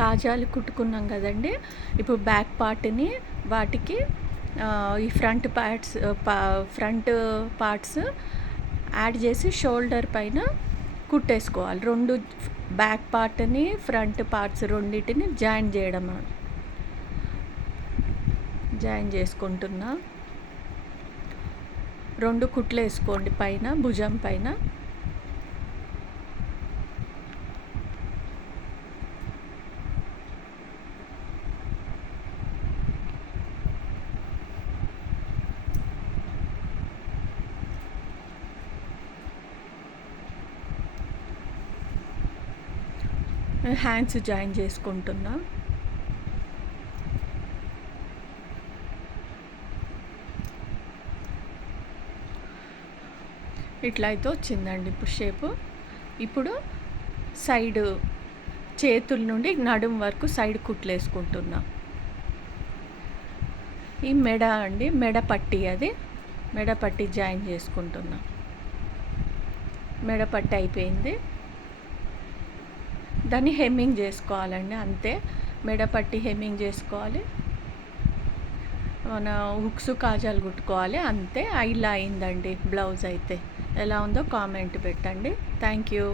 కాజాలు కుట్టుకున్నాం కదండి. ఇప్పుడు బ్యాక్ పార్ట్ని వాటికి ఈ ఫ్రంట్ పార్ట్స్ యాడ్ చేసి షోల్డర్ పైన కుట్టేసుకోవాలి. రెండు బ్యాక్ పార్ట్ని ఫ్రంట్ పార్ట్స్ రెండింటిని జాయిన్ చేసుకుంటున్నా. 2 కుట్లు వేసుకోండి పైన, భుజం పైన. హ్యాండ్స్ జాయిన్ చేసుకుంటున్నా. ఇట్లా అయితే వచ్చిందండి ఇప్పుడు షేపు. ఇప్పుడు సైడ్ చేతుల నుండి నడుం వరకు సైడ్ కుట్లు వేసుకుంటున్నా. ఈ మెడ పట్టి, అది మెడ పట్టి జాయిన్ చేసుకుంటున్నా. మెడ పట్టి అయిపోయింది. దాన్ని హెమ్మింగ్ చేసుకోవాలండి, అంతే. మెడ పట్టి హెమ్మింగ్ చేసుకోవాలి, మన హుక్స్ కాజాలు కుట్టుకోవాలి, అంతే. ఇలా అయిందండి బ్లౌజ్ అయితే. ఎలా ఉందో కామెంట్ పెట్టండి. Thank you.